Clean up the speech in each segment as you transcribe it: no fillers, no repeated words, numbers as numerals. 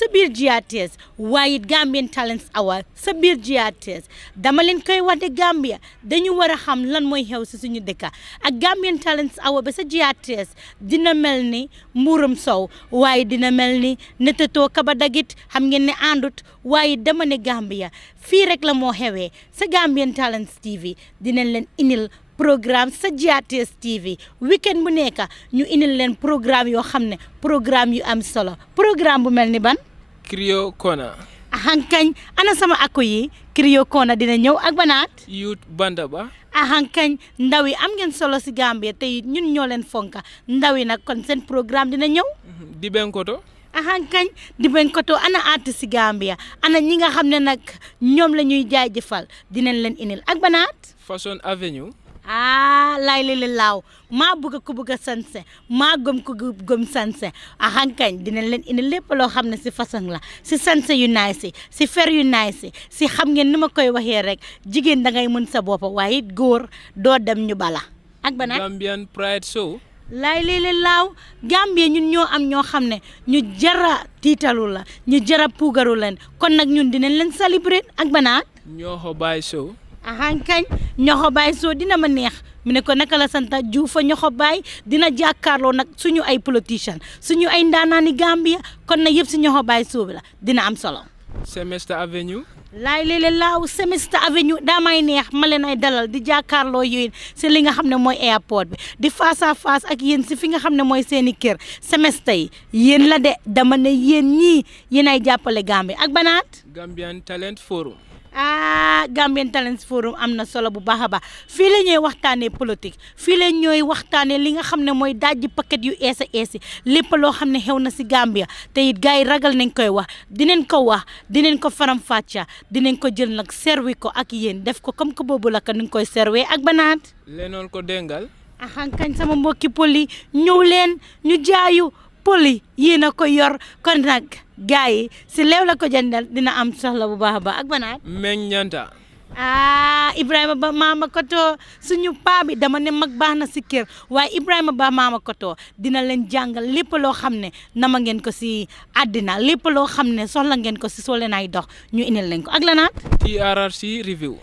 sa biir GRTS waaye Gambian Talents Hour sa biir GRTS dama leen koy wax de Gambia dañu war a xam lan mooy xew si suñu dëkk ak Gambian Talents Hour ba sa GRTS dina mel ni mbuurum sow waaye dina mel ni netatoo kaba dagit xam ngeen ne àndut waaye dama ne Gambia fii rek la moo xewee sa Gambian Talents TV dinañ leen inil programme sa GRTS TV weekend bu nekk ñu indil leen programme yoo xam ne programme yu am solo programme bu mel ni ban Krio Kona ahankañ ana sama ako yi Krio Kona dina ñëw ak banaat youth banda ba ahankañ ndaw yi am ngeen solo si Gambia te ñun ñoo leen fonka ndaw yi nag kon seen programme dina ñëw di benkoto ahankañ di benkoto ana artiste si Gambia ana ñi nga xam ne nag ñoom la ñuy jaajëfal dinañ leen indil ak banaat Fashion Avenue laay li laaw maa bëgg ko bëgg a sanse maa gëm ko gëm sanse ahankañ dinañ leen indi lépp loo xam ne si façon la si sanse yu nice si fer yu nice si xam ngeen ni ma koy waxee rek jigéen da ngay mën sa bopp waaye it góor doo dem ñu bala ak banaat Gambian Pride Show laay li laaw Gambie ñun ñoo am ñoo xam ne ñu jara tiitalu la ñu jara puugaru leen kon nag ñun dinañ leen célébrer ak banaat ñoo baay show ahankañ ñoxo baay soo dina ma neex mu ne ko naka la santa Juufa ñoxo baay dina jàkkaarloo nag suñu ay politician suñu ay ndaanaani Gambia kon nag yëpp si ñoxo baay soo bi la dina am solo Semester Avenue laay léeg-léeg laaw Semester Avenue daa may neex ma leen ay dalal di jàkkaarloo yéen si li nga xam ne mooy airport bi di face à face ak yéen si fi nga xam ne mooy seeni kër Semester yi yéen la de dama ne yéen ñii yéen ay jàppale Gambie ak banaat Gambian Talent Forum Gambian Talents Forum am na solo bu baax a baax fii la ñuy waxtaanee politique fii la ñooy waxtaanee li nga xam ne mooy dajji paquet yu eesi lépp loo xam ne xew na si Gambia te it gars yi ragal nañ koy wax dinañ ko faram fàcca dinañ ko jël nag servi ko ak yéen def ko comme que boobu la ko ni nga koy servé ak banaat lenoon ko dengal ahankañ sama mbokki poli ñëw leen ñu jaayu poli yéen a ko yor kon nag gars yi si leew la ko jëndal dina am soxla bu baax a baax ak banaat meññanta Ibrahima Ba Mama Koto suñu paa bi dama ne mag baax na si kër waaye Ibrahima Ba Mama Koto dina leen jàngal lépp loo xam ne nama ngeen ko si àddina lépp loo xam ne soxla ngeen ko si soo leen ay dox ñu indil leen ko ak lanaat TRRC review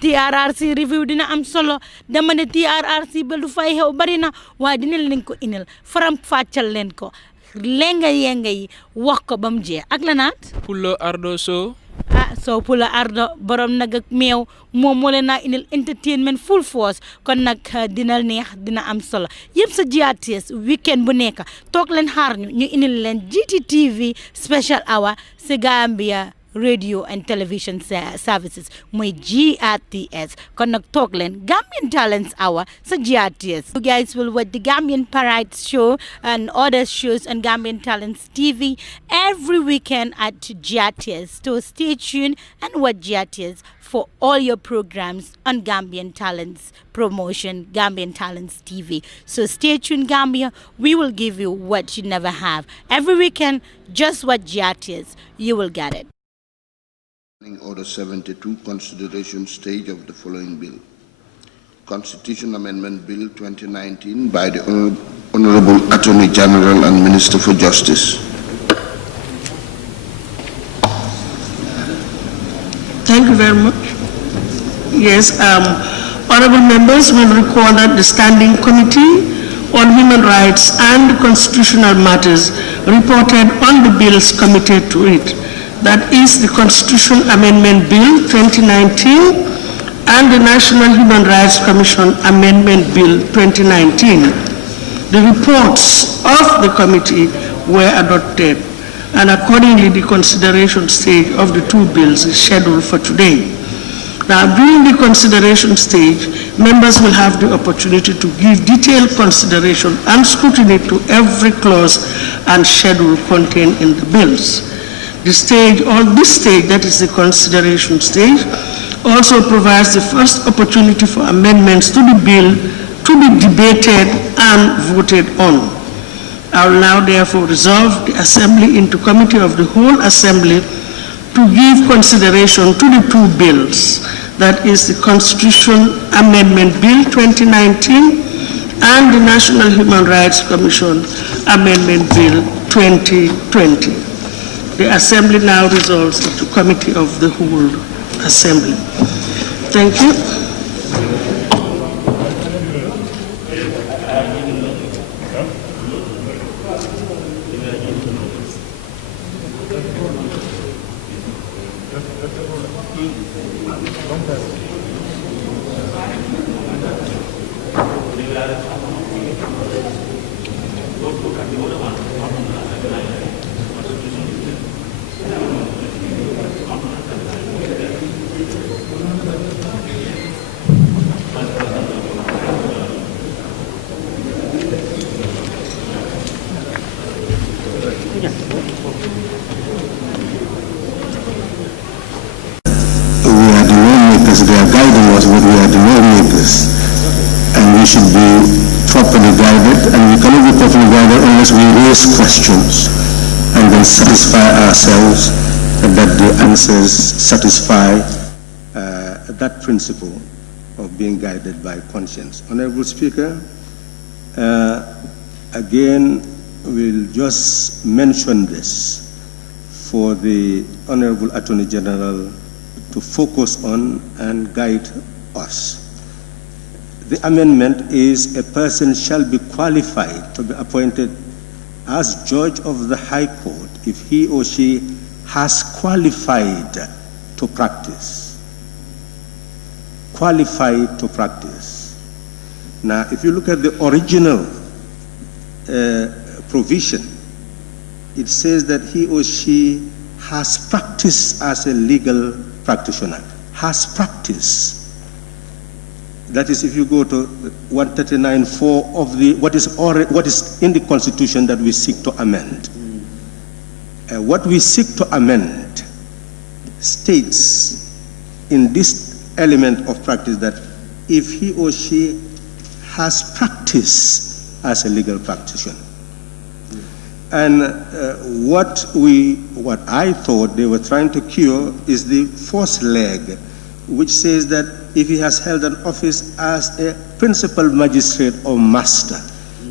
TRRC review dina am solo dama ne TRRC ba lu fay xew bari na waaye dina leen ko indil faram fàccal leen ko lenga yenga yi wax ko ba mu jeex ak lanaat Pulo Ardo Show soo Pula Ardo borom nag ak meew moom moo leen naa indil entertainment full force kon nag dina neex dina am solo yëpp sa GRTS weekend bu nekk toog leen xaar ñu indil leen GTTV special hour si Gambia radio and television services mooy GRTS kon nag toog leen Gambian Talents Hour sa GRTS. You guys will watch the Gambian Pride Show and other shows on Gambian Talents TV every weekend at GRTS. So stay tuned and watch GRTS for all your programs on Gambian Talents promotion, Gambian Talents TV. So stay tuned, Gambia. We will give you what you never have. Every weekend, just watch GRTS. You will get it. Order 72, consideration stage of the following bill. Constitution Amendment Bill 2019 by the Honorable Attorney General and Minister for Justice. Thank you very much. Yes, honorable members will recall that the Standing Committee on Human Rights and Constitutional Matters reported on the bills committed to it. That is the Constitution Amendment Bill 2019 and the National Human Rights Commission Amendment Bill 2019. The reports of the committee were adopted, and accordingly the consideration stage of the two bills is scheduled for today. Now, during the consideration stage, members will have the opportunity to give detailed consideration and scrutiny to every clause and schedule contained in the bills. This stage, that is the consideration stage, also provides the first opportunity for amendments to the bill to be debated and voted on. I will now therefore resolve the Assembly into Committee of the Whole Assembly to give consideration to the two bills, that is the Constitution Amendment Bill 2019 and the National Human Rights Commission Amendment Bill 2020. The Assembly now resolves into Committee of the Whole Assembly. Thank you. They are guiding us, but we are the lawmakers, and we should be properly guided, and we cannot be properly guided unless we raise questions and then satisfy ourselves that the answers satisfy that principle of being guided by conscience. Honorable Speaker, again, we'll just mention this for the Honorable Attorney General to focus on and guide us. The amendment is a person shall be qualified to be appointed as judge of the High Court if he or she has qualified to practice. Qualified to practice. Now, if you look at the original provision, it says that he or she has practiced as a legal practitioner, has practice. That is, if you go to 139.4 of the what is in the Constitution that we seek to amend. What we seek to amend states in this element of practice that if he or she has practiced as a legal practitioner. And what I thought they were trying to cure is the first leg, which says that if he has held an office as a principal magistrate or master,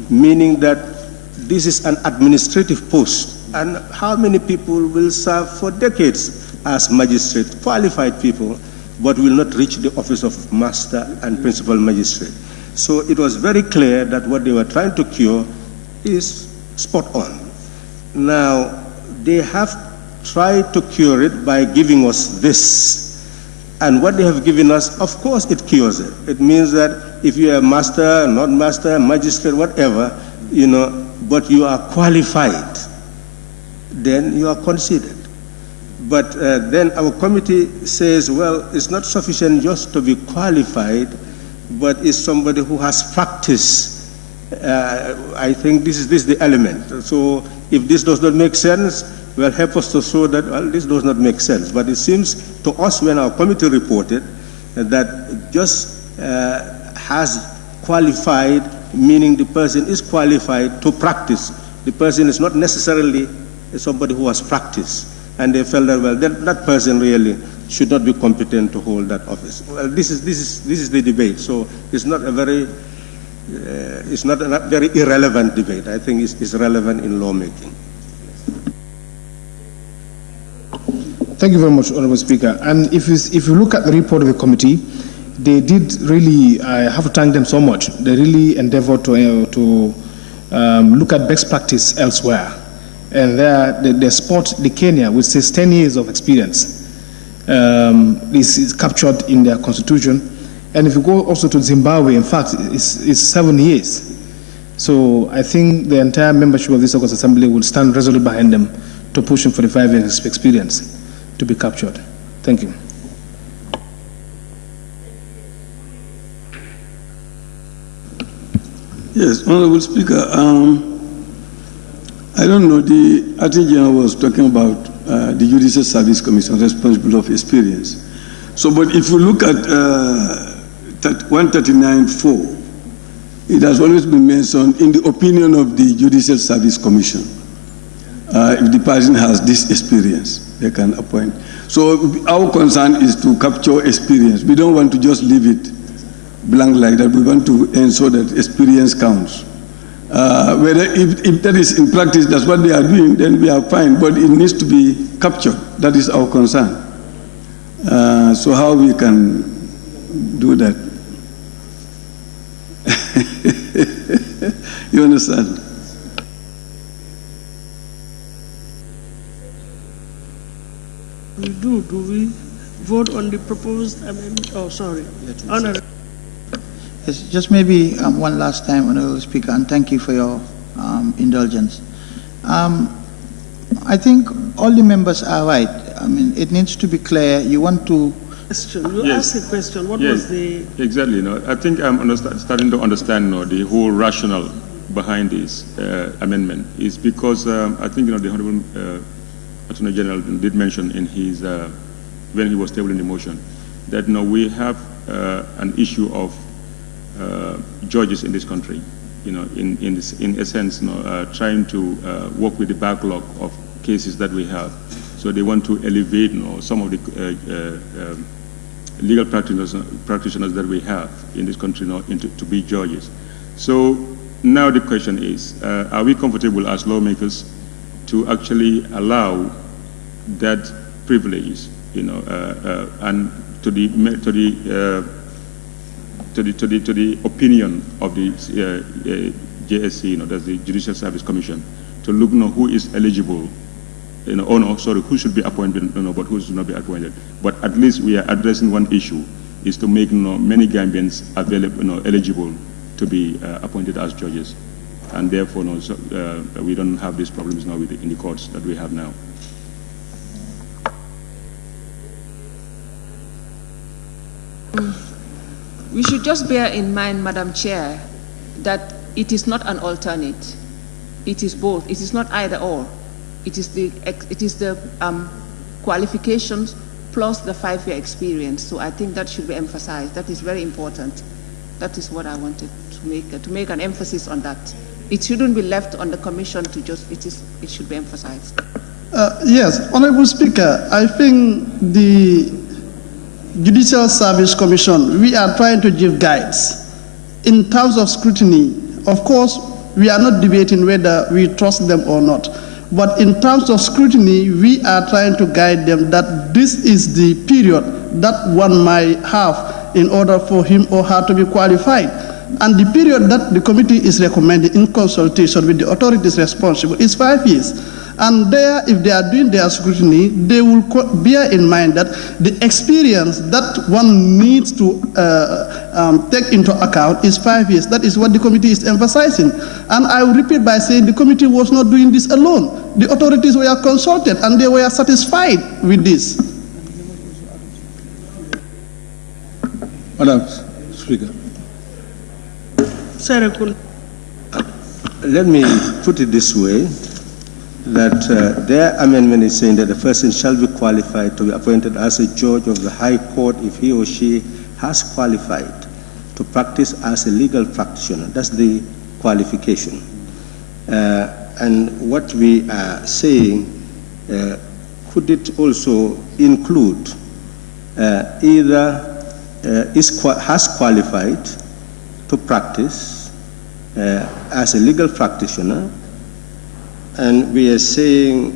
meaning that this is an administrative post, and how many people will serve for decades as magistrates, qualified people, but will not reach the office of master and principal magistrate. So it was very clear that what they were trying to cure is spot on. Now, they have tried to cure it by giving us this. And what they have given us, of course, it cures it. It means that if you are a master, not master, magistrate, whatever, but you are qualified, then you are considered. But then our committee says, well, it's not sufficient just to be qualified, but it's somebody who has practiced. I think this is the element. So if this does not make sense, well, help us to show that, well, this does not make sense. But it seems to us when our committee reported that just has qualified, meaning the person is qualified to practice. The person is not necessarily somebody who has practiced. And they felt that, well, that person really should not be competent to hold that office. Well, this is the debate. So it's not a very irrelevant debate. I think it's relevant in lawmaking. Thank you very much, Honorable Speaker. And if you look at the report of the committee, they did really, I have to thank them so much. They really endeavored to look at best practice elsewhere. And they spot the Kenya, which says 10 years of experience. This is captured in their constitution. And if you go also to Zimbabwe, in fact, it's 7 years. So I think the entire membership of this August Assembly will stand resolutely behind them to push them for the 5 years of experience to be captured. Thank you. Yes, Honorable Speaker, I don't know, the Attorney General was talking about the Judicial Service Commission responsible of experience. So, but if you look at 139.4, it has always been mentioned in the opinion of the Judicial Service Commission. If the person has this experience, they can appoint. So our concern is to capture experience. We don't want to just leave it blank like that. We want to ensure that experience counts. Whether if that is in practice, that's what they are doing, then we are fine. But it needs to be captured. That is our concern. So how we can do that? You understand? Do we vote on the proposed amendment? Oh, sorry. Honorable. Yes, just maybe one last time, Honorable Speaker, and thank you for your indulgence. I think all the members are right. I mean, it needs to be clear. You want to... Question. You asked a question. What was the... Exactly. I think I'm starting to understand the whole rationale behind this amendment is because I think the Honorable Attorney General did mention in his when he was tabling the motion that we have an issue of judges in this country, in essence, trying to work with the backlog of cases that we have. So they want to elevate some of the legal practitioners that we have in this country to be judges. So now the question is, are we comfortable as lawmakers to actually allow that privilege, and to the opinion of the JSC, that's the Judicial Service Commission, to look who is eligible, who should be appointed, but who should not be appointed. But at least we are addressing one issue, is to make many Gambians available, eligible to be appointed as judges, and therefore we don't have these problems now in the courts that we have now. We should just bear in mind, Madam Chair, that it is not an alternate. It is both. It is not either or. It is the qualifications plus the 5-year experience. So I think that should be emphasized. That is very important. That is what I wanted to make an emphasis on that. It shouldn't be left on the Commission to just. It should be emphasized. Yes, Honorable Speaker, I think the Judicial Service Commission, we are trying to give guides. In terms of scrutiny, of course, we are not debating whether we trust them or not. But in terms of scrutiny, we are trying to guide them that this is the period that one might have in order for him or her to be qualified. And the period that the committee is recommending in consultation with the authorities responsible is 5 years. And there, if they are doing their scrutiny, they will bear in mind that the experience that one needs to take into account is 5 years. That is what the committee is emphasizing. And I will repeat by saying the committee was not doing this alone. The authorities were consulted and they were satisfied with this. Madam Speaker. Let me put it this way, that their amendment is saying that the person shall be qualified to be appointed as a judge of the High Court if he or she has qualified to practice as a legal practitioner. That's the qualification. And what we are saying, could it also include either has qualified to practice as a legal practitioner, and we are saying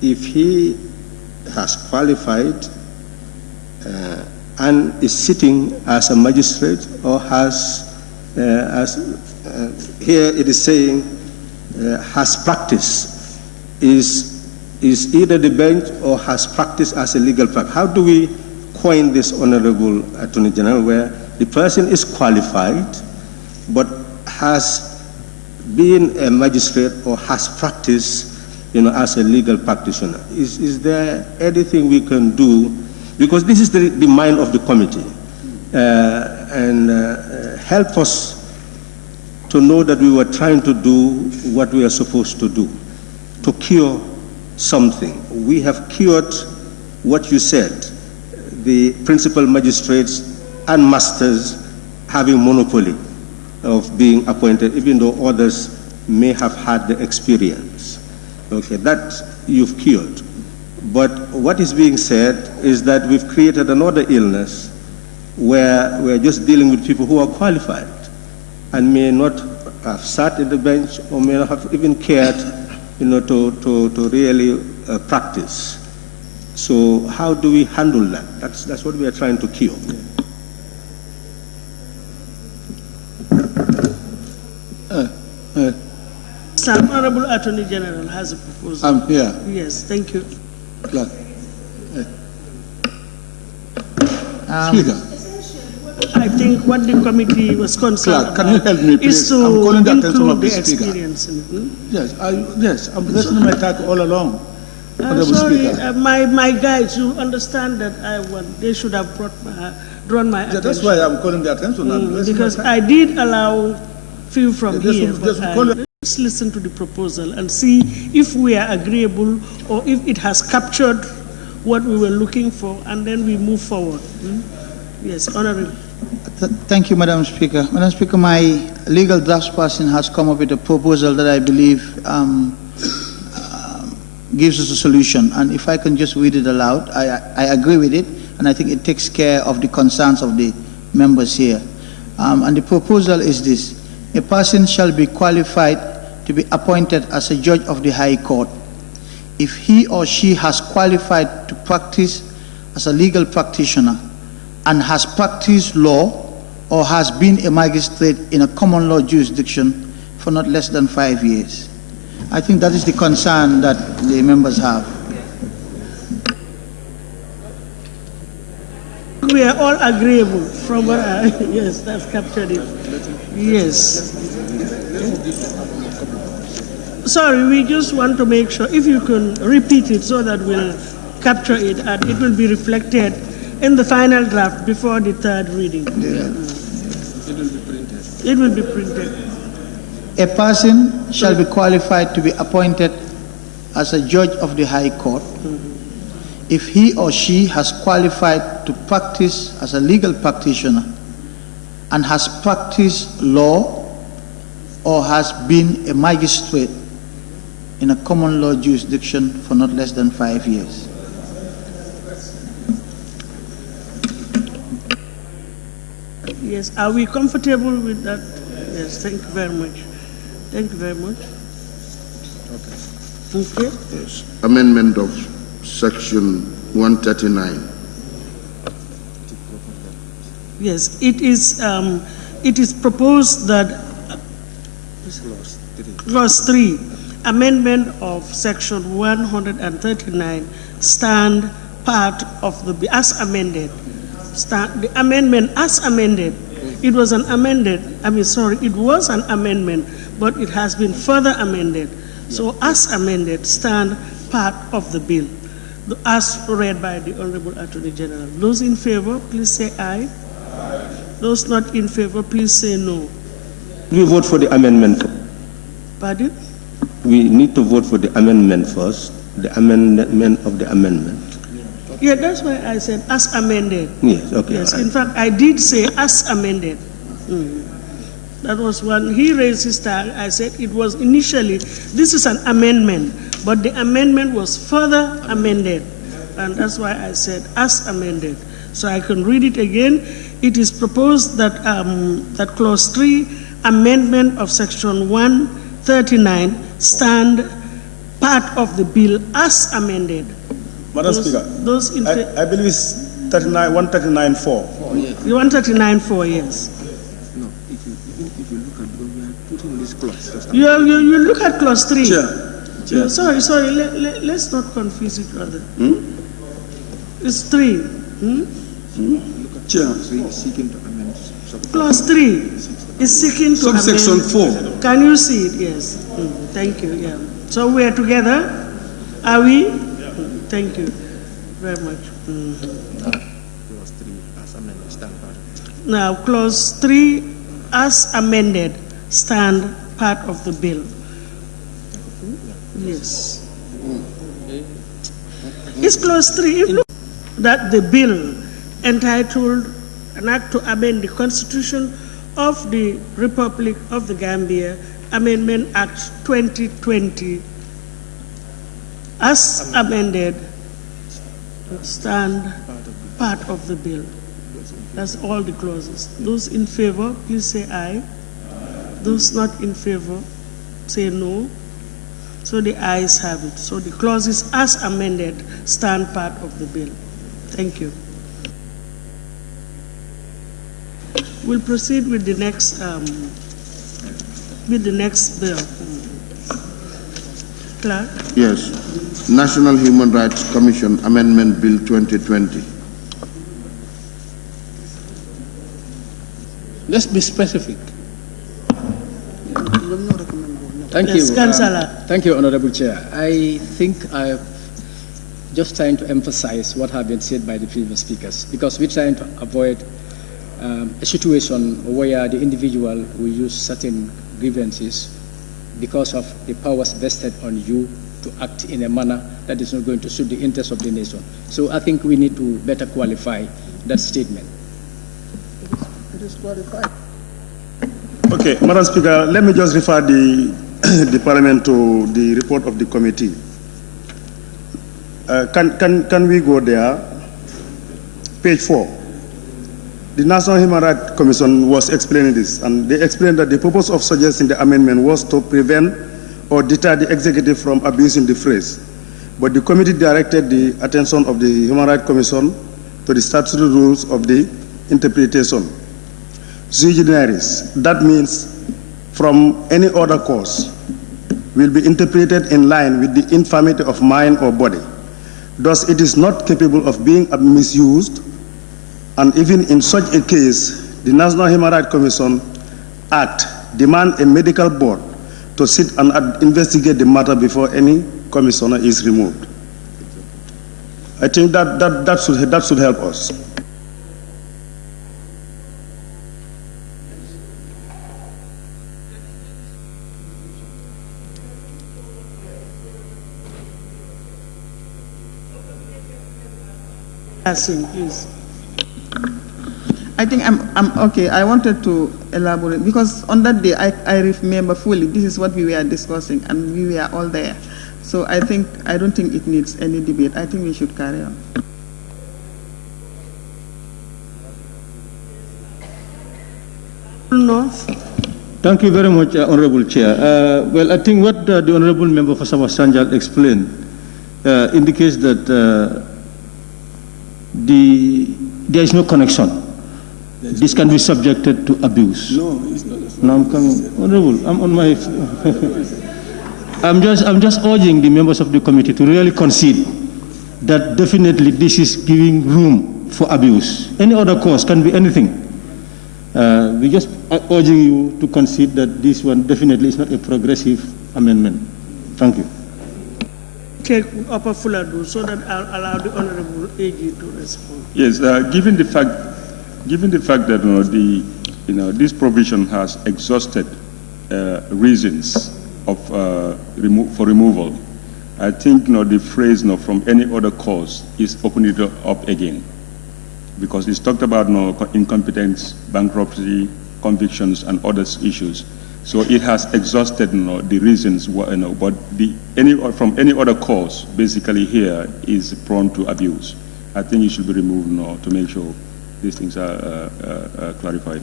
if he has qualified and is sitting as a magistrate or has, here it is saying has practice, is either the bench or has practiced as a legal practice. How do we coin this, Honorable Attorney General, where the person is qualified but has been a magistrate or has practiced, as a legal practitioner? Is there anything we can do? Because this is the mind of the committee, and help us to know that we were trying to do what we are supposed to do, to cure something. We have cured what you said, the principal magistrates and masters having monopoly of being appointed, even though others may have had the experience. Okay, that you've cured. But what is being said is that we've created another illness where we're just dealing with people who are qualified and may not have sat in the bench or may not have even cared, to really practice. So how do we handle that? That's what we are trying to cure. Sir, Honorable Attorney General has a proposal. I'm here. Yes, thank you. Clerk. Speaker. I think what the committee was concerned Clerk, can you help me, please? is to I'm calling the attention of include the the Speaker. experience in it. Yes, I'm listening to my talk all along. Honorable Sorry, Speaker. my guides, you understand that they should have drawn my attention. That's why I'm calling the attention. Because I did allow few from Just- here, just but call it- let's listen to the proposal and see if we are agreeable or if it has captured what we were looking for, and then we move forward. Yes, Honorable. Thank you, Madam Speaker. Madam Speaker, my legal draftsperson has come up with a proposal that I believe gives us a solution. And if I can just read it aloud, I agree with it, and I think it takes care of the concerns of the members here. And the proposal is this: a person shall be qualified to be appointed as a judge of the High Court if he or she has qualified to practice as a legal practitioner and has practiced law or has been a magistrate in a common law jurisdiction for not less than 5 years. I think that is the concern that the members have. We are all agreeable from what I, yes, that's captured it. Yes. Sorry, we just want to make sure, if you can repeat it so that we'll capture it and it will be reflected in the final draft before the third reading. It will be printed. A person shall be qualified to be appointed as a judge of the High Court if he or she has qualified to practice as a legal practitioner and has practiced law or has been a magistrate in a common law jurisdiction for not less than 5 years. Yes, are we comfortable with that? Yes, thank you very much. Thank you very much. Okay. Yes. Amendment of Section 139. Yes, it is proposed that Clause 3, amendment of Section 139 stand part of the, as amended. The amendment as amended, it was an amendment, but it has been further amended. So as amended, stand part of the bill, as read by the Honorable Attorney General. Those in favor, please say aye. Those not in favor, please say no. We vote for the amendment. Pardon? We need to vote for the amendment first, the amendment of the amendment. Yeah, that's why I said as amended. Yes, okay. Yes, Right. in fact, I did say as amended. That was when he raised his hand. I said it was initially, this is an amendment, but the amendment was further amended. And that's why I said as amended. So I can read it again. It is proposed that, that Clause 3, amendment of Section 139, stand part of the bill as amended. Madam Speaker, I believe it's 139.4. 139.4, yes. No, if you look at what we are putting this clause. You look at Clause 3. Chair. Sorry, let's not confuse each other. It's 3. Chair. Seeking to amend. Clause 3 is seeking to amend. Subsection 4. Can you see it? Yes. Thank you. Yeah. So we are together. Are we? Thank you very much. Clause 3 as amended stand part. Now, Clause 3 as amended stand part of the bill. Yes. It's Clause 3. If look that the bill entitled an act to amend the Constitution of the Republic of the Gambia, Amendment Act 2020, as amended, stand part of the bill. That's all the clauses. Those in favor, please say aye. Those not in favor say no. So the ayes have it. So the clauses as amended stand part of the bill. Thank you. We'll proceed with the next bill. Clerk? Yes. National Human Rights Commission Amendment Bill 2020. Let's be specific. Thank Yes, you. Councillor. Thank you, Honorable Chair. I think I'm just trying to emphasize what have been said by the previous speakers, because we're trying to avoid a situation where the individual will use certain grievances because of the powers vested on you to act in a manner that is not going to suit the interests of the nation. So I think we need to better qualify that statement. It is qualified. Okay, Madam Speaker, let me just refer the Parliament to the report of the committee. Can we go there? Page 4. The National Human Rights Commission was explaining this, and they explained that the purpose of suggesting the amendment was to prevent or deter the executive from abusing the phrase. But the committee directed the attention of the Human Rights Commission to the statutory rules of the interpretation. Sui generis, that means from any other cause, will be interpreted in line with the infirmity of mind or body. Thus, it is not capable of being misused, and even in such a case, the National Human Rights Commission Act demands a medical board to sit and investigate the matter before any commissioner is removed. I think that should help us. Please. I think I'm okay. I wanted to elaborate because on that day I remember fully this is what we were discussing and we were all there. So I don't think it needs any debate. I think we should carry on. North. Thank you very much, Honorable Chair. Well, I think what the Honorable Member for Sabah Sanjal explained indicates that there is no connection. This can be subjected to abuse. No, it's not. No, I'm coming. Honorable, I'm on my... I'm just urging the members of the committee to really concede that definitely this is giving room for abuse. Any other cause can be anything. We just are urging you to concede that this one definitely is not a progressive amendment. Thank you. Take Upper Fuladu so that I'll allow the Honorable AG to respond. Yes, given the fact that this provision has exhausted reasons for removal, I think the phrase from any other cause is opening it up again, because it's talked about incompetence, bankruptcy, convictions, and other issues. So it has exhausted the reasons, but from any other cause, basically here is prone to abuse. I think it should be removed to make sure these things are clarified.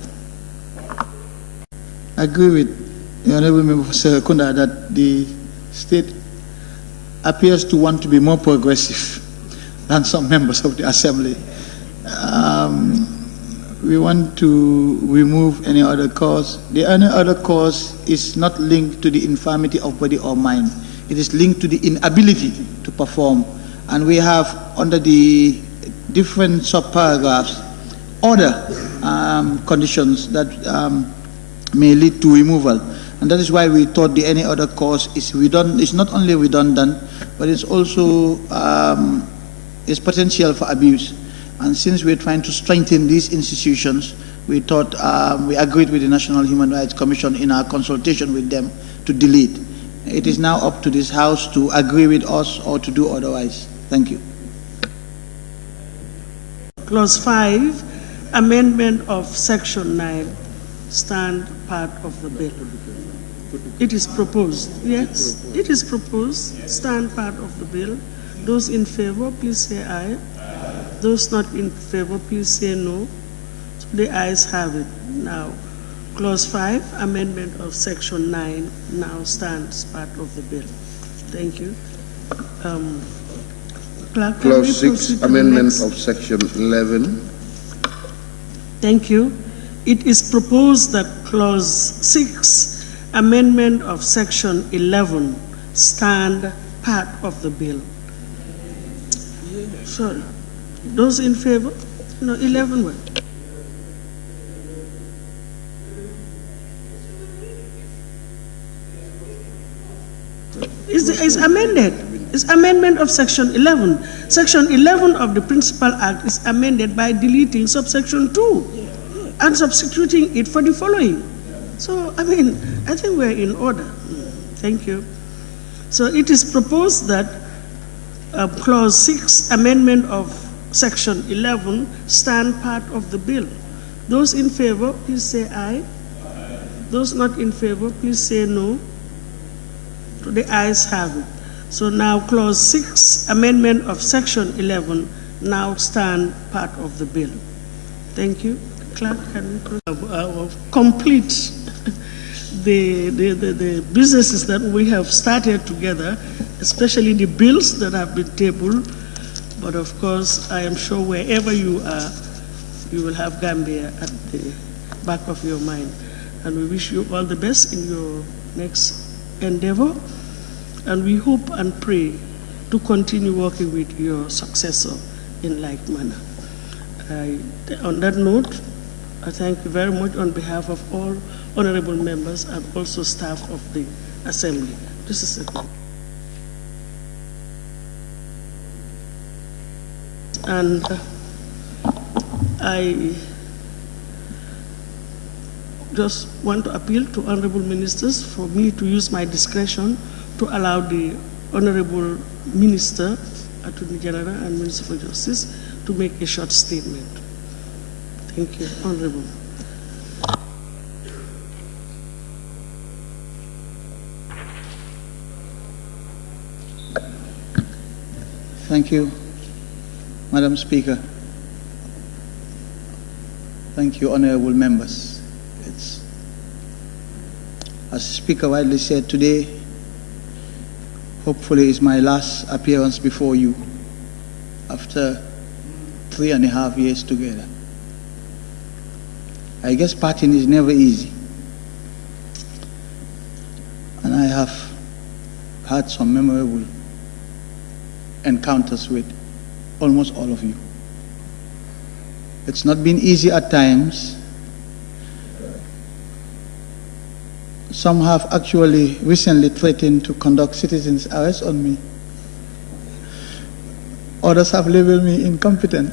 I agree with the Honorable Member for Serekunda that the state appears to want to be more progressive than some members of the Assembly. We want to remove any other cause. The any other cause is not linked to the infirmity of body or mind. It is linked to the inability to perform. And we have, under the different subparagraphs, other conditions that may lead to removal. And that is why we thought the any other cause is not only redundant, but it's also is potential for abuse. And since we're trying to strengthen these institutions, we thought we agreed with the National Human Rights Commission in our consultation with them to delete. It is now up to this House to agree with us or to do otherwise. Thank you. Clause 5, amendment of Section 9, stand part of the bill. It is proposed. Yes, it is proposed. Stand part of the bill. Those in favor, please say aye. Those not in favor, please say no. So the ayes have it. Now, Clause 5, amendment of Section 9 now stands part of the bill. Thank you. Clerk, can we Clause 6, proceed to the amendment next? of Section 11. Thank you. It is proposed that Clause 6, amendment of Section 11, stand part of the bill. Sorry. Those in favor? No, 11 were. It's amended. It's amendment of Section 11. Section 11 of the Principal Act is amended by deleting subsection 2 and substituting it for the following. So, I mean, I think we're in order. Thank you. So it is proposed that Clause 6, amendment of Section 11, stand part of the bill. Those in favor, please say aye. Those not in favor, please say no. So the ayes have it. So now Clause 6, amendment of Section 11, now stand part of the bill. Thank you. Clerk, can we complete the businesses that we have started together, especially the bills that have been tabled. But of course, I am sure wherever you are, you will have Gambia at the back of your mind. And we wish you all the best in your next endeavor. And we hope and pray to continue working with your successor in like manner. On that note, I thank you very much on behalf of all honorable members and also staff of the Assembly. This is it. And I just want to appeal to honorable ministers for me to use my discretion to allow the honorable minister, Attorney General and Minister for Justice, to make a short statement. Thank you, Honorable. Thank you, Madam Speaker. Thank you, honorable members. As the Speaker widely said today, hopefully is my last appearance before you after 3.5 years together. I guess partying is never easy. And I have had some memorable encounters with almost all of you. It's not been easy at times. Some have actually recently threatened to conduct citizens' arrest on me. Others have labeled me incompetent.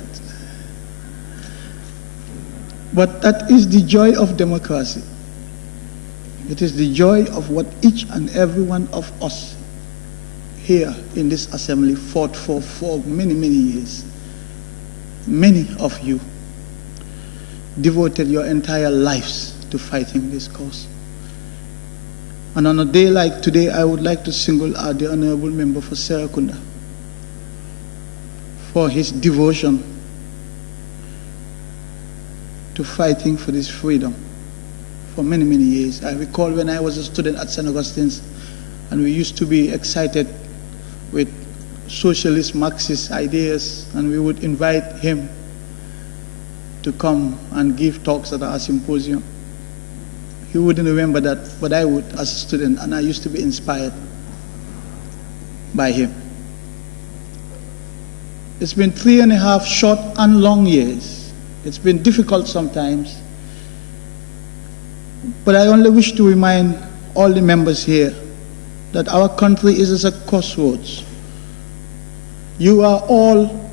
But that is the joy of democracy. It is the joy of what each and every one of us here in this assembly fought for many, many years. Many of you devoted your entire lives to fighting this cause. And on a day like today, I would like to single out the honorable member for Serakunda for his devotion to fighting for this freedom for many, many years. I recall when I was a student at St. Augustine's and we used to be excited with socialist Marxist ideas, and we would invite him to come and give talks at our symposium. He wouldn't remember that, but I would as a student, and I used to be inspired by him. It's been 3.5 short and long years. It's been difficult sometimes, but I only wish to remind all the members here that our country is at a crossroads. You are all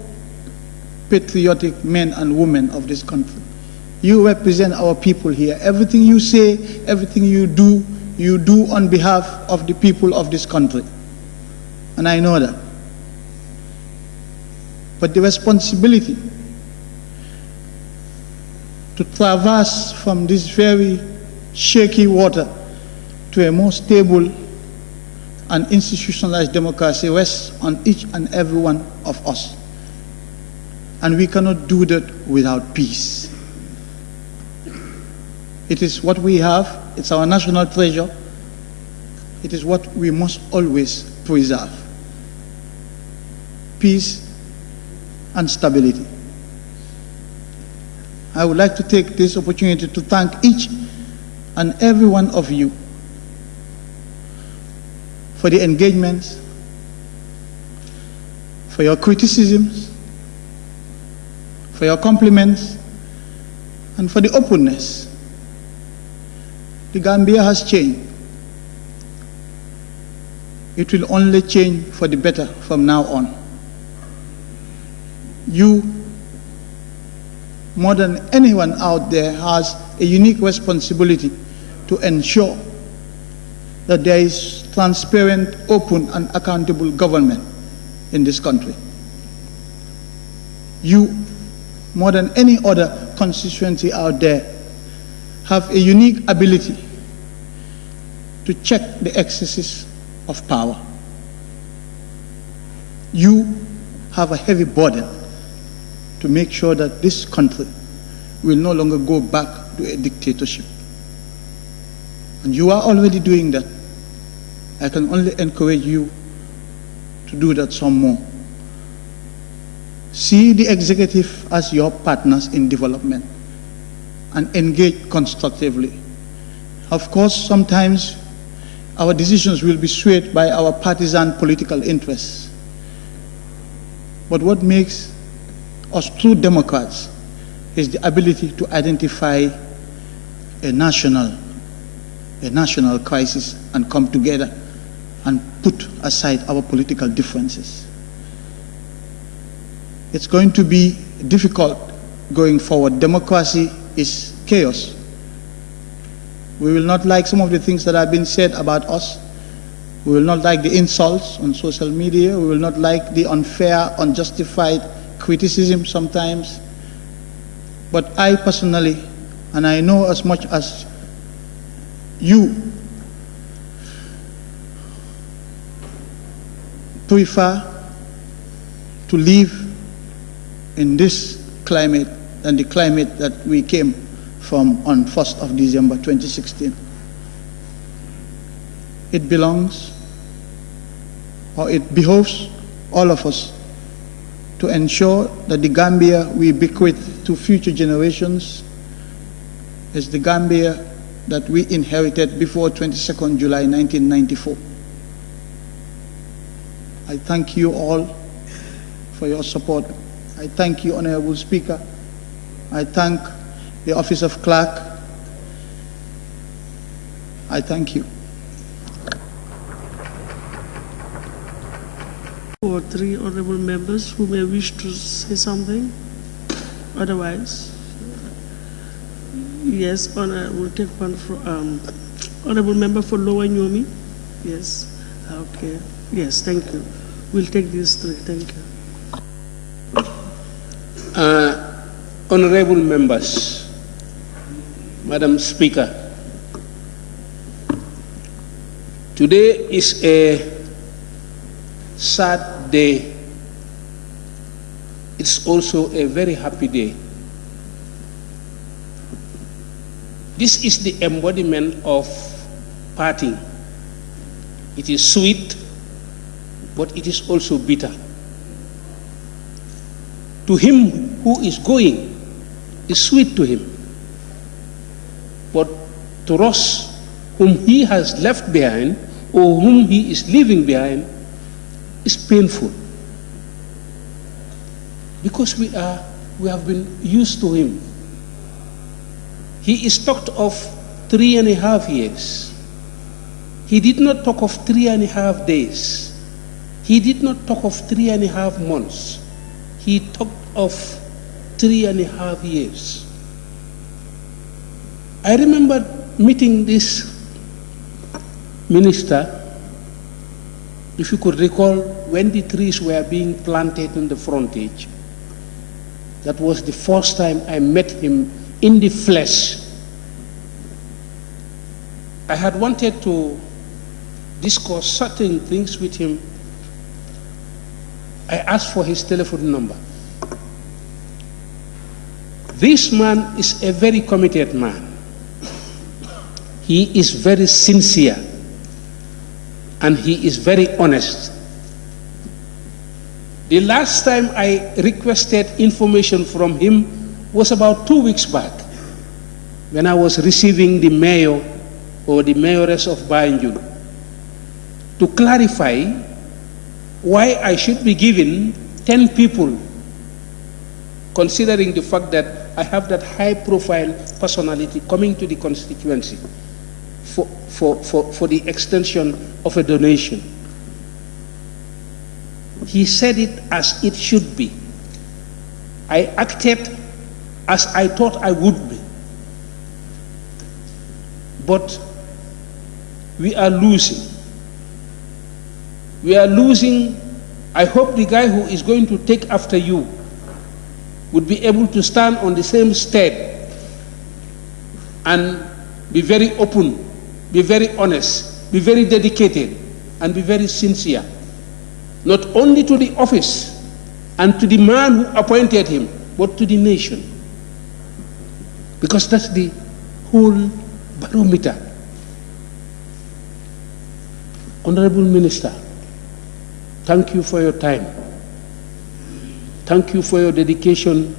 patriotic men and women of this country. You represent our people here. Everything you say, everything you do on behalf of the people of this country. And I know that. But the responsibility to traverse from this very shaky water to a more stable and institutionalized democracy rests on each and every one of us. And we cannot do that without peace. It is what we have. It's our national treasure. It is what we must always preserve. Peace and stability. I would like to take this opportunity to thank each and every one of you for the engagements, for your criticisms, for your compliments, and for the openness. The Gambia has changed. It will only change for the better from now on. You, more than anyone out there, has a unique responsibility to ensure that there is transparent, open, and accountable government in this country. You, more than any other constituency out there, have a unique ability to check the excesses of power. You have a heavy burden to make sure that this country will no longer go back to a dictatorship. And you are already doing that. I can only encourage you to do that some more. See the executive as your partners in development and engage constructively. Of course, sometimes our decisions will be swayed by our partisan political interests. But what makes us true Democrats is the ability to identify a national crisis and come together and put aside our political differences. It's going to be difficult going forward. Democracy is chaos. We will not like some of the things that have been said about us. We will not like the insults on social media. We will not like the unfair, unjustified criticism sometimes. But I personally, and I know as much as you, prefer to live in this climate than the climate that we came from on 1st of December 2016. It belongs, or it behoves all of us to ensure that the Gambia we bequeath to future generations is the Gambia that we inherited before 22nd July 1994. I thank you all for your support. I thank you, Honorable Speaker. I thank the Office of Clerk. I thank you. Or three honorable members who may wish to say something. Otherwise, yes, we'll take one from honorable member for Lower Nyomi. Yes, okay. Yes, thank you. We'll take these three. Thank you. Honorable members, Madam Speaker, today is a sad day. It's also a very happy day. This is the embodiment of parting. It is sweet, but it is also bitter. To him who is going, is sweet to him. But to us, whom he has left behind, or whom he is leaving behind, is painful. Because we have been used to him. He is talked of 3.5 years. He did not talk of 3.5 days. He did not talk of 3.5 months. He talked of 3.5 years. I remember meeting this minister, if you could recall, when the trees were being planted in the frontage. That was the first time I met him in the flesh. I had wanted to discuss certain things with him. I asked for his telephone number. This man is a very committed man. He is very sincere and he is very honest. The last time I requested information from him was about 2 weeks back, when I was receiving the mayor or the mayoress of Banjul to clarify why I should be given 10 people, considering the fact that I have that high-profile personality coming to the constituency for the extension of a donation. He said it as it should be. I acted as I thought I would be. But we are losing. We are losing. I hope the guy who is going to take after you would be able to stand on the same stead and be very open, be very honest, be very dedicated, and be very sincere. Not only to the office and to the man who appointed him, but to the nation. Because that's the whole barometer. Honorable Minister, thank you for your time. Thank you for your dedication.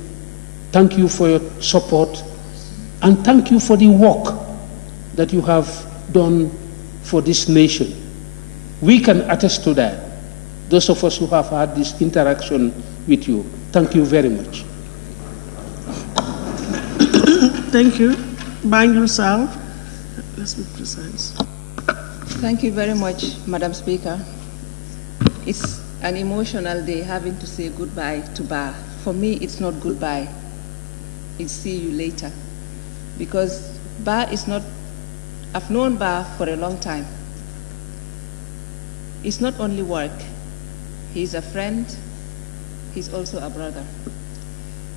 Thank you for your support. And thank you for the work that you have done for this nation. We can attest to that. Those of us who have had this interaction with you, thank you very much. Thank you. Banjul South. Let's be precise. Thank you very much, Madam Speaker. It's an emotional day having to say goodbye to Bar. For me, it's not goodbye. It's see you later. Because Bar is not, I've known Bar for a long time. It's not only work. He's a friend. He's also a brother.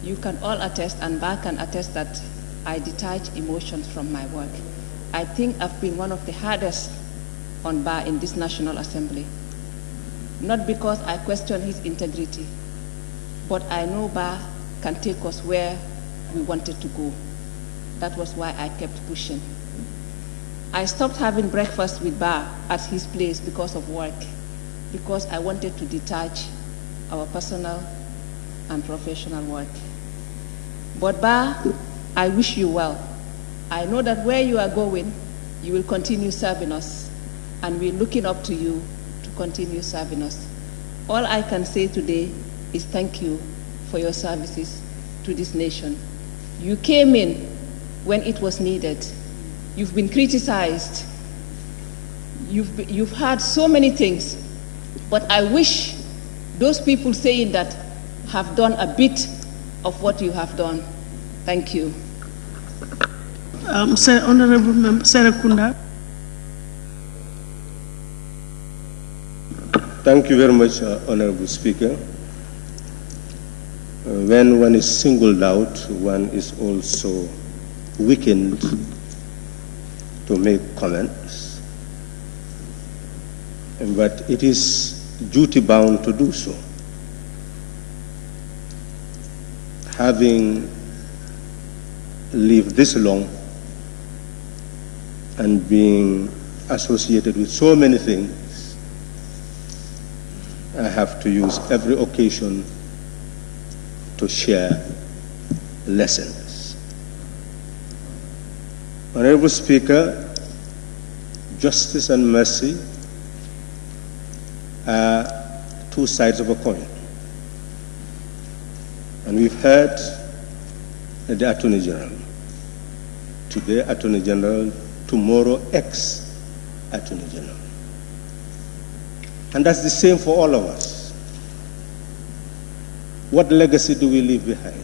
You can all attest, and Bar can attest, that I detach emotions from my work. I think I've been one of the hardest on Bar in this National Assembly. Not because I question his integrity, but I know Bar can take us where we wanted to go. That was why I kept pushing. I stopped having breakfast with Bar at his place because of work, because I wanted to detach our personal and professional work. But Bar, I wish you well. I know that where you are going, you will continue serving us, and we're looking up to you to continue serving us. All I can say today is thank you for your services to this nation. You came in when it was needed. You've been criticized. You've had so many things, but I wish those people saying that have done a bit of what you have done. Thank you. Honorable Member Serakunda. Thank you very much, Honorable Speaker. When one is singled out, one is also weakened to make comments, but it is duty-bound to do so. Having lived this long and being associated with so many things, I have to use every occasion to share lessons. Honorable Speaker, justice and mercy are two sides of a coin. And we've heard the Attorney General. Today, Attorney General, tomorrow, ex-Attorney General. And that's the same for all of us. What legacy do we leave behind?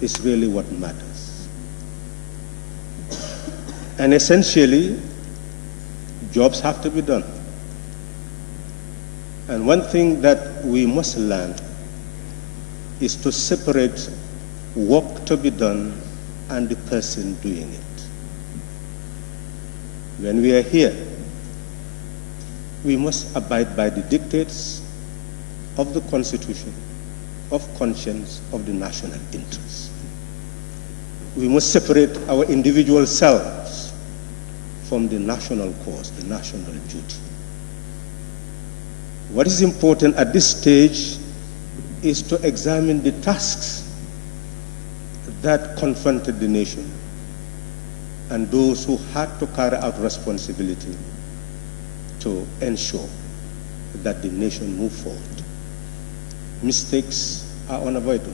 Is really what matters. And essentially, jobs have to be done. And one thing that we must learn is to separate work to be done and the person doing it. When we are here, we must abide by the dictates of the Constitution, of conscience, of the national interest. We must separate our individual selves from the national cause, the national duty. What is important at this stage is to examine the tasks that confronted the nation and those who had to carry out responsibility to ensure that the nation move forward. Mistakes are unavoidable.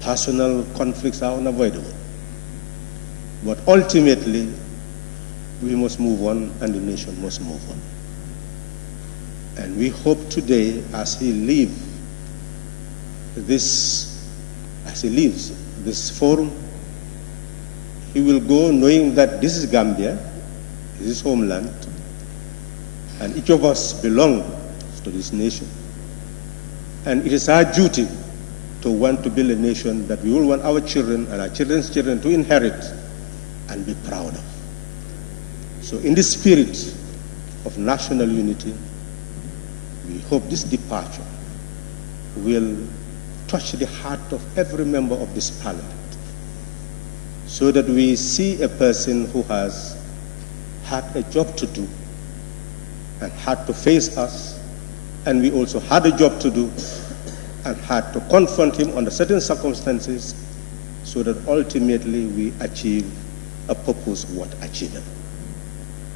Personal conflicts are unavoidable. But ultimately, we must move on and the nation must move on. And we hope today, as he leaves this forum, he will go knowing that this is Gambia, this is homeland, and each of us belong to this nation. And it is our duty to want to build a nation that we will want our children and our children's children to inherit and be proud of. So in the spirit of national unity, we hope this departure will touch the heart of every member of this parliament, so that we see a person who has had a job to do and had to face us, and we also had a job to do and had to confront him under certain circumstances, so that ultimately we achieve a purpose worth achieving.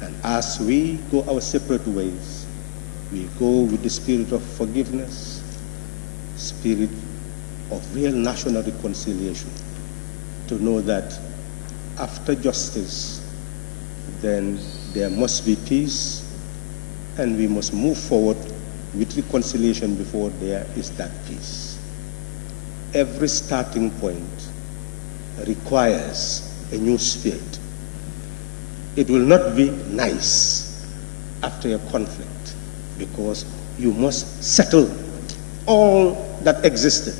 And as we go our separate ways, we go with the spirit of forgiveness, spirit of real national reconciliation, to know that after justice, then there must be peace, and we must move forward with reconciliation before there is that peace. Every starting point requires a new spirit. It will not be nice after a conflict, because you must settle all that existed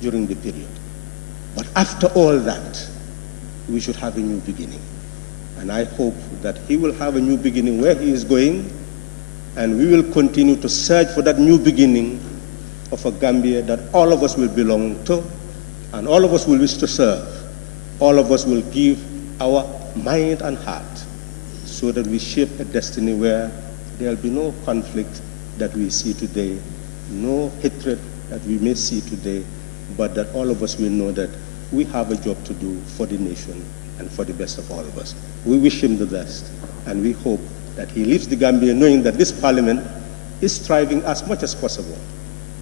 during the period. But after all that, we should have a new beginning. And I hope that he will have a new beginning where he is going, and we will continue to search for that new beginning of a Gambia that all of us will belong to, and all of us will wish to serve. All of us will give our mind and heart, so that we shape a destiny where there will be no conflict that we see today, no hatred that we may see today, but that all of us will know that we have a job to do for the nation and for the best of all of us. We wish him the best, and we hope that he leaves the Gambia knowing that this parliament is striving as much as possible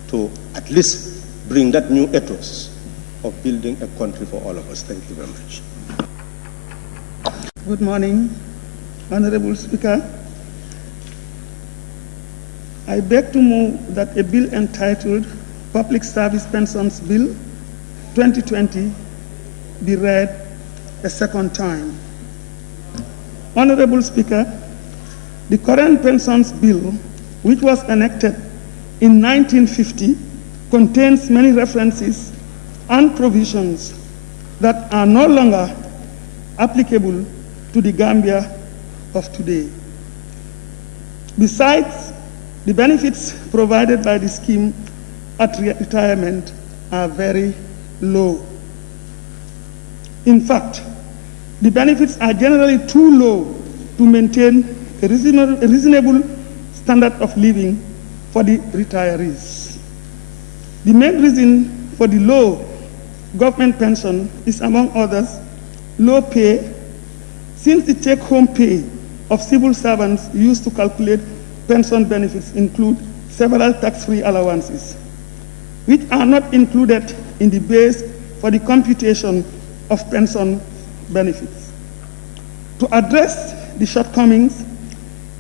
to at least bring that new ethos of building a country for all of us. Thank you very much. Good morning, Honorable Speaker. I beg to move that a bill entitled Public Service Pensions Bill 2020 be read a second time. Honorable Speaker, the current pensions bill, which was enacted in 1950, contains many references and provisions that are no longer applicable to the Gambia of today. Besides, the benefits provided by the scheme at retirement are very low. In fact, the benefits are generally too low to maintain a reasonable standard of living for the retirees. The main reason for the low government pension is, among others, low pay, since the take-home pay of civil servants used to calculate pension benefits include several tax-free allowances, which are not included in the base for the computation of pension benefits. To address the shortcomings,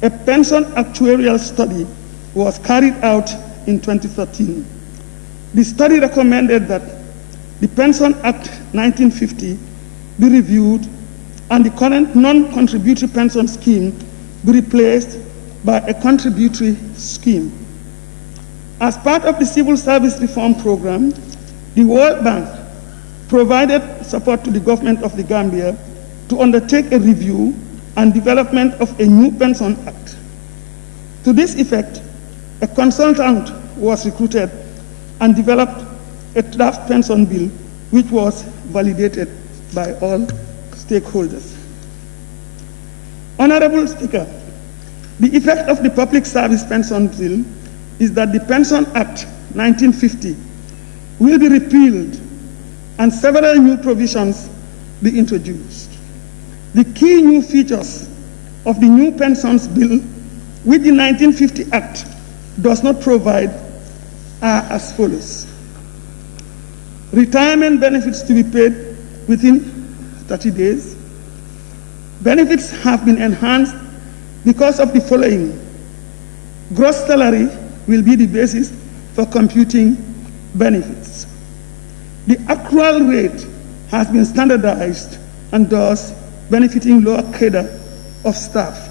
a pension actuarial study was carried out in 2013. The study recommended that the Pension Act 1950 be reviewed and the current non-contributory pension scheme be replaced by a contributory scheme. As part of the Civil Service Reform Program, the World Bank provided support to the government of the Gambia to undertake a review and development of a new pension act. To this effect, a consultant was recruited and developed a draft pension bill, which was validated by all stakeholders. Honorable Speaker, the effect of the Public Service Pension Bill is that the Pension Act 1950 will be repealed and several new provisions be introduced. The key new features of the new Pensions Bill with the 1950 Act does not provide are as follows. Retirement benefits to be paid within 30 days. Benefits have been enhanced because of the following. Gross salary will be the basis for computing benefits. The accrual rate has been standardized and thus benefiting lower cadre of staff.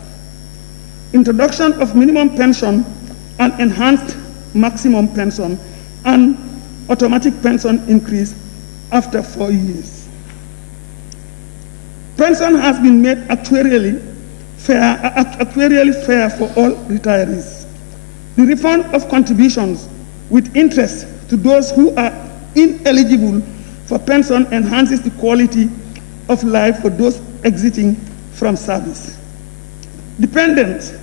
Introduction of minimum pension and enhanced maximum pension and automatic pension increase after 4 years. Pension has been made actuarially fair for all retirees. The refund of contributions with interest to those who are ineligible for pension enhances the quality of life for those exiting from service. Dependent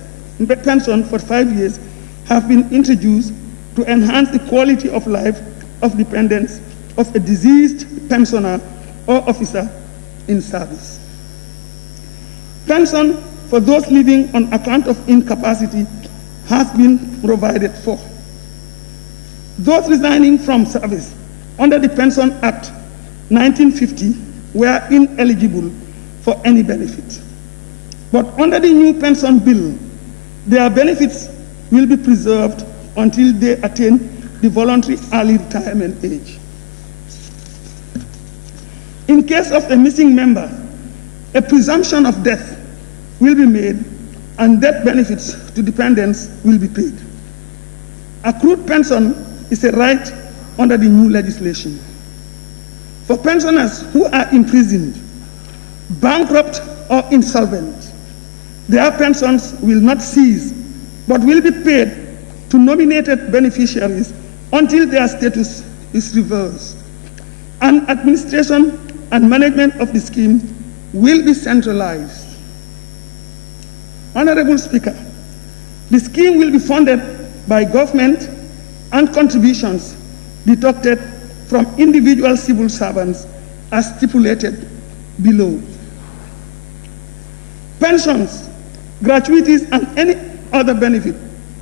pension for 5 years have been introduced to enhance the quality of life of dependents of a deceased pensioner or officer in service. Pension for those living on account of incapacity has been provided for. Those resigning from service under the Pension Act 1950 were ineligible for any benefit. But under the new pension bill, their benefits will be preserved until they attain the voluntary early retirement age. In case of a missing member, a presumption of death will be made and death benefits to dependents will be paid. Accrued pension is a right under the new legislation. For pensioners who are imprisoned, bankrupt or insolvent, their pensions will not cease but will be paid to nominated beneficiaries until their status is reversed. And administration and management of the scheme will be centralized. Honorable Speaker, the scheme will be funded by government and contributions deducted from individual civil servants as stipulated below. Pensions, gratuities, and any other benefit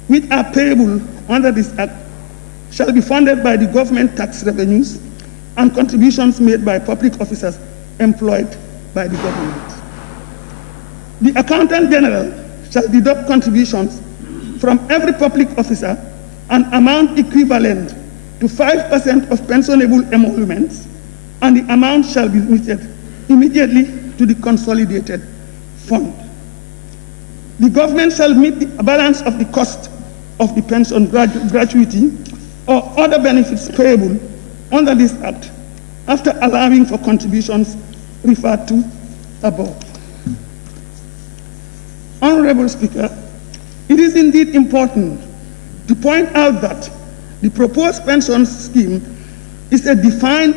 which are payable under this Act shall be funded by the government tax revenues and contributions made by public officers employed by the government. The Accountant General shall deduct contributions from every public officer an amount equivalent to 5% of pensionable emoluments, and the amount shall be remitted immediately to the consolidated fund. The government shall meet the balance of the cost of the pension gratuity or other benefits payable under this Act after allowing for contributions referred to above. Honorable Speaker, it is indeed important to point out that the proposed pension scheme is a defined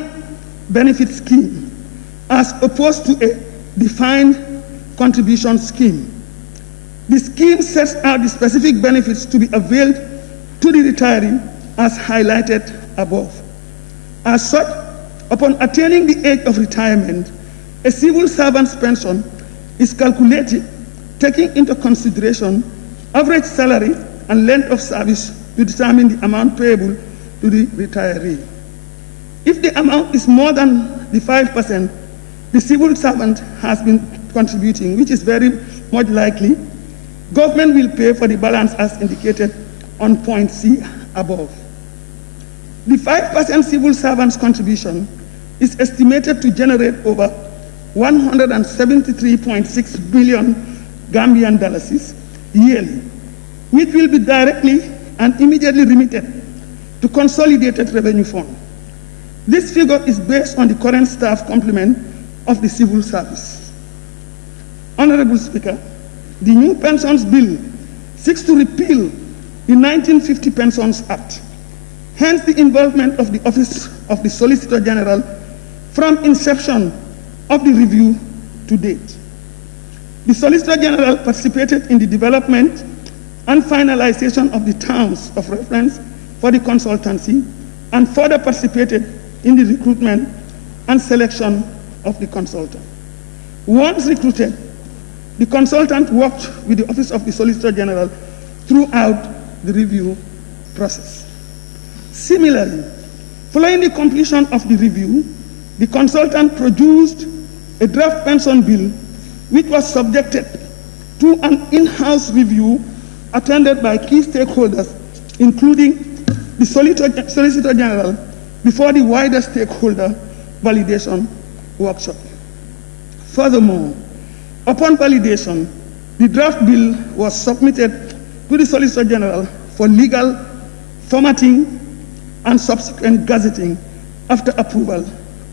benefit scheme as opposed to a defined contribution scheme. The scheme sets out the specific benefits to be availed to the retiree as highlighted above. As such, upon attaining the age of retirement, a civil servant's pension is calculated taking into consideration average salary and length of service to determine the amount payable to the retiree. If the amount is more than the 5% the civil servant has been contributing, which is very much likely, government will pay for the balance as indicated on point C above. The 5% civil servant's contribution is estimated to generate over 173.6 billion Gambian dollars yearly, which will be directly and immediately remitted to Consolidated Revenue Fund. This figure is based on the current staff complement of the civil service. Honorable Speaker, the new Pensions Bill seeks to repeal the 1950 Pensions Act, hence the involvement of the Office of the Solicitor General from inception of the review to date. The Solicitor General participated in the development and finalization of the terms of reference for the consultancy and further participated in the recruitment and selection of the consultant. Once recruited, the consultant worked with the Office of the Solicitor General throughout the review process. Similarly, following the completion of the review, the consultant produced a draft pension bill which was subjected to an in-house review attended by key stakeholders, including the Solicitor General, before the wider stakeholder validation workshop. Furthermore, upon validation, the draft bill was submitted to the Solicitor General for legal formatting and subsequent gazetting after approval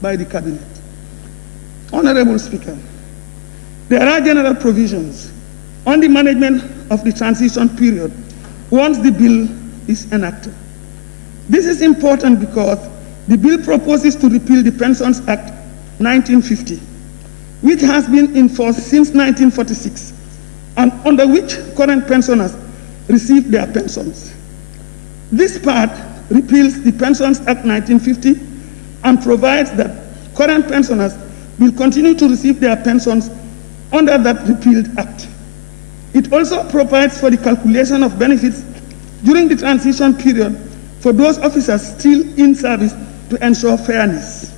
by the Cabinet. Honorable Speaker, there are general provisions on the management of the transition period once the bill is enacted. This is important because the bill proposes to repeal the Pensions Act 1950, which has been in force since 1946 and under which current pensioners receive their pensions. This part repeals the Pensions Act 1950 and provides that current pensioners will continue to receive their pensions under that repealed act. It also provides for the calculation of benefits during the transition period for those officers still in service to ensure fairness.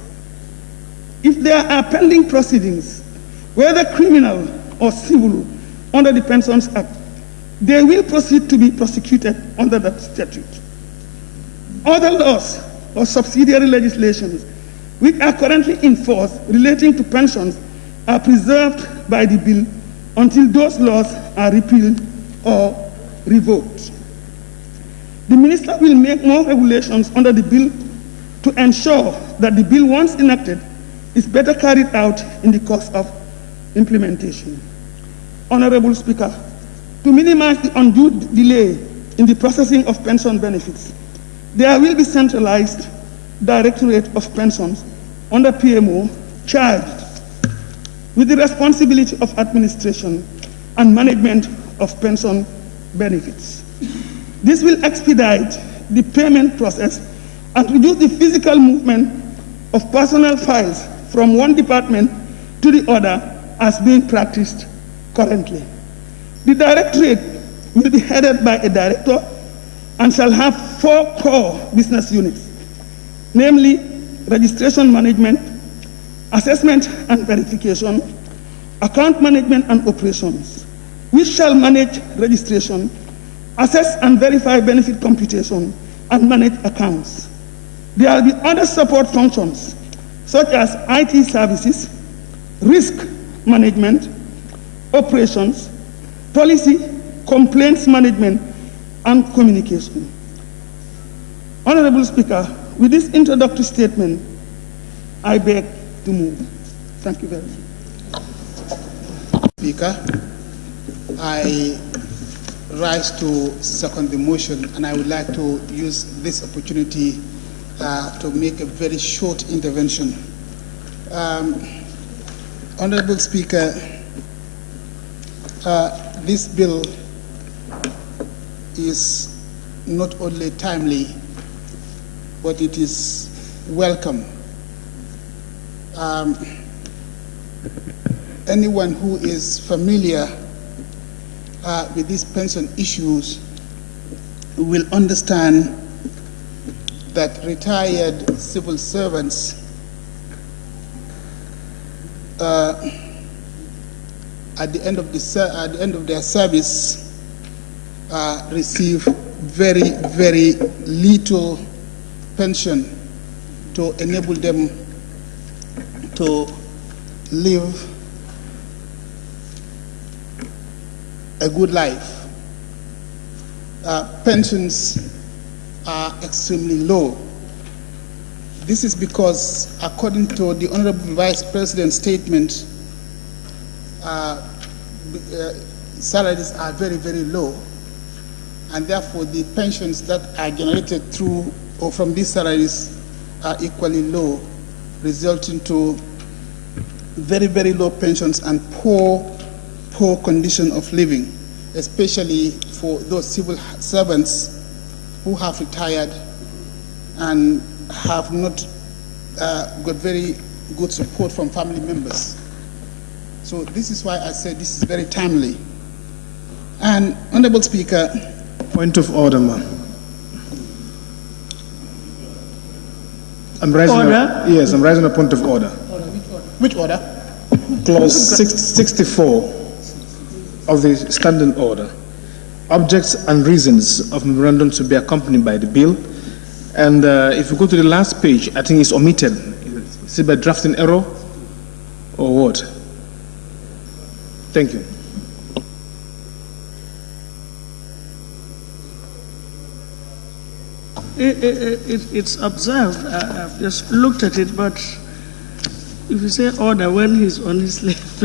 If there are pending proceedings, whether criminal or civil, under the Pensions Act, they will proceed to be prosecuted under that statute. Other laws or subsidiary legislations which are currently in force relating to pensions are preserved by the bill until those laws are repealed or revoked. The Minister will make more regulations under the bill to ensure that the bill, once enacted, is better carried out in the course of implementation. Honorable Speaker, to minimize the undue delay in the processing of pension benefits, there will be centralized Directorate of Pensions under PMO charged with the responsibility of administration and management of pension benefits. This will expedite the payment process and reduce the physical movement of personnel files from one department to the other as being practiced currently. The Directorate will be headed by a director and shall have 4 core business units, namely registration management, assessment and verification, account management and operations, which shall manage registration, assess and verify benefit computation, and manage accounts. There will be other support functions, such as IT services, risk management, operations, policy, complaints management, and communication. Honorable Speaker, with this introductory statement, I beg to move. Thank you very much. Speaker, I rise to second the motion, and I would like to use this opportunity to make a very short intervention. Honorable Speaker, this bill is not only timely, but it is welcome. Anyone who is familiar with these pension issues will understand that retired civil servants at the end of their service receive very, very little pension to enable them to live a good life. Pensions are extremely low. This is because, according to the Honorable Vice President's statement, salaries are very, very low, and therefore the pensions that are generated through or from these salaries are equally low, resulting to very, very low pensions and poor poor condition of living, especially for those civil servants who have retired and have not got very good support from family members. So this is why I said this is very timely. And Honorable Speaker. Point of order, ma'am. I'm raising yes, I'm raising a point of order. Which order? Clause 64 of the standing order. Objects and reasons of memorandum to be accompanied by the bill. And if you go to the last page, I think it's omitted. Is it by drafting error or what? Thank you. It's observed. I've just looked at it, but if you say order when he's on his left,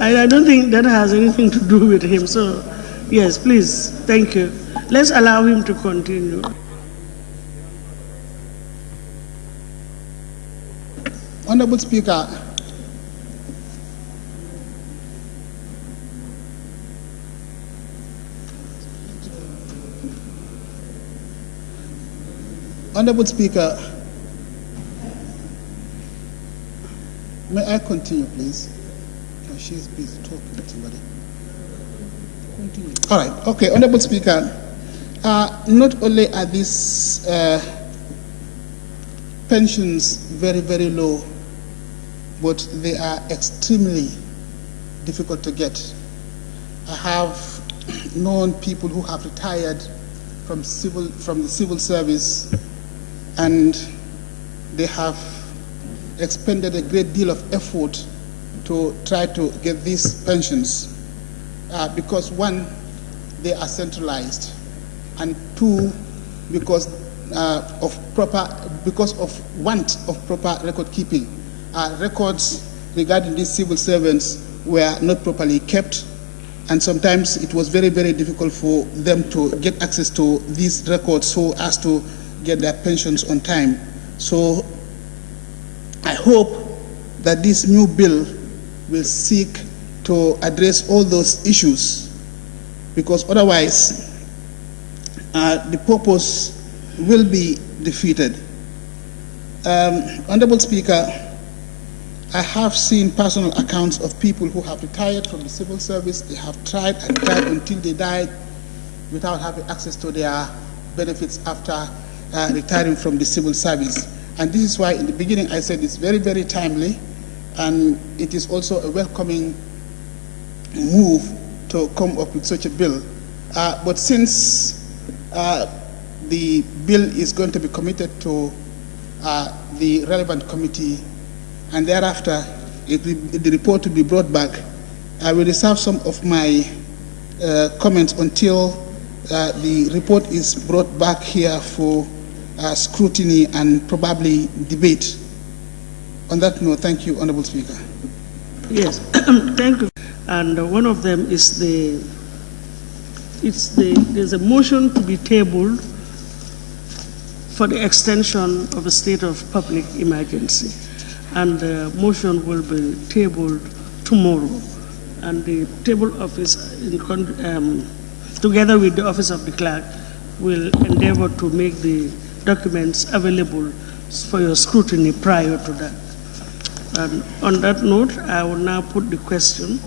I don't think that has anything to do with him. So, yes, please, thank you. Let's allow him to continue. Honorable Speaker, Honorable Speaker, may I continue, please? Oh, she's busy talking to somebody. Continue. All right. Okay, Honorable Speaker, not only are these pensions very, very low, but they are extremely difficult to get. I have known people who have retired from the civil service, and they have expended a great deal of effort to try to get these pensions because one, they are centralized, and two, because of want of proper record keeping. Records regarding these civil servants were not properly kept, and sometimes it was very, very difficult for them to get access to these records so as to get their pensions on time. So I hope that this new bill will seek to address all those issues, because otherwise the purpose will be defeated. Honorable Speaker, I have seen personal accounts of people who have retired from the civil service. They have tried and tried until they died without having access to their benefits after retiring from the civil service. And this is why in the beginning I said it's very, very timely, and it is also a welcoming move to come up with such a bill. But since the bill is going to be committed to the relevant committee, and thereafter the report will be brought back, I will reserve some of my comments until the report is brought back here for scrutiny and probably debate. On that note, thank you, Honorable Speaker. Yes, thank you. And one of them is there's a motion to be tabled for the extension of a state of public emergency. And the motion will be tabled tomorrow. And the table office, together with the office of the clerk, will endeavor to make the documents available for your scrutiny prior to that. And on that note, I will now put the question: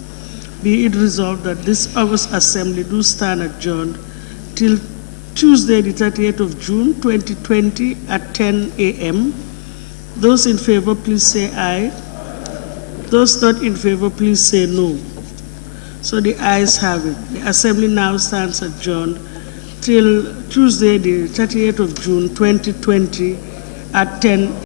be it resolved that this August Assembly do stand adjourned till Tuesday, the 30th of June, 2020 at 10 a.m. Those in favor, please say aye. Those not in favor, please say no. So the ayes have it. The Assembly now stands adjourned till Tuesday, the 30th of June, 2020 at 10